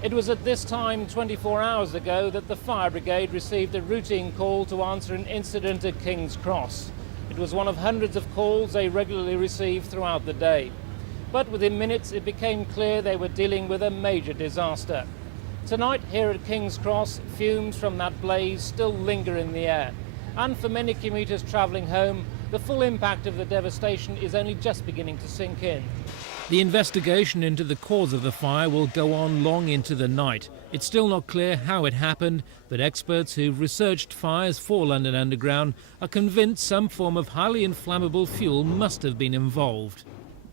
It was at this time 24 hours ago that the fire brigade received a routine call to answer an incident at King's Cross. It was one of hundreds of calls they regularly receive throughout the day. But within minutes it became clear they were dealing with a major disaster. Tonight here at King's Cross, fumes from that blaze still linger in the air. And for many commuters travelling home, the full impact of the devastation is only just beginning to sink in. The investigation into the cause of the fire will go on long into the night. It's still not clear how it happened, but experts who've researched fires for London Underground are convinced some form of highly inflammable fuel must have been involved.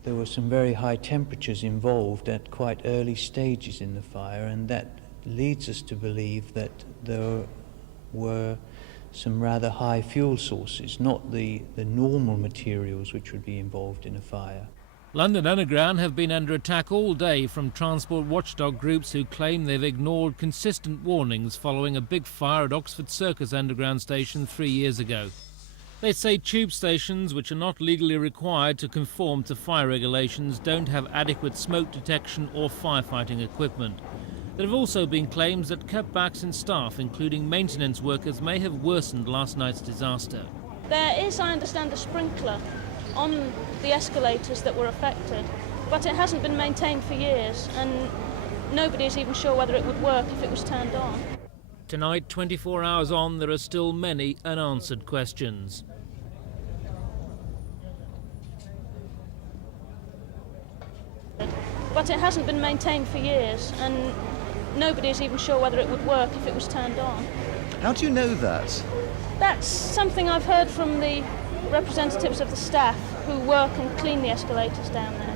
There were some very high temperatures involved at quite early stages in the fire, and that leads us to believe that there were some rather high fuel sources, not the normal materials which would be involved in a fire. London Underground have been under attack all day from transport watchdog groups who claim they've ignored consistent warnings following a big fire at Oxford Circus Underground station 3 years ago. They say tube stations, which are not legally required to conform to fire regulations, don't have adequate smoke detection or firefighting equipment. There have also been claims that cutbacks in staff, including maintenance workers, may have worsened last night's disaster. There is, I understand, a sprinkler on the escalators that were affected, but it hasn't been maintained for years, and nobody's even sure whether it would work if it was turned on. Tonight, 24 hours on, there are still many unanswered questions. But it hasn't been maintained for years, and nobody's even sure whether it would work if it was turned on. How do you know that? That's something I've heard from the representatives of the staff who work and clean the escalators down there.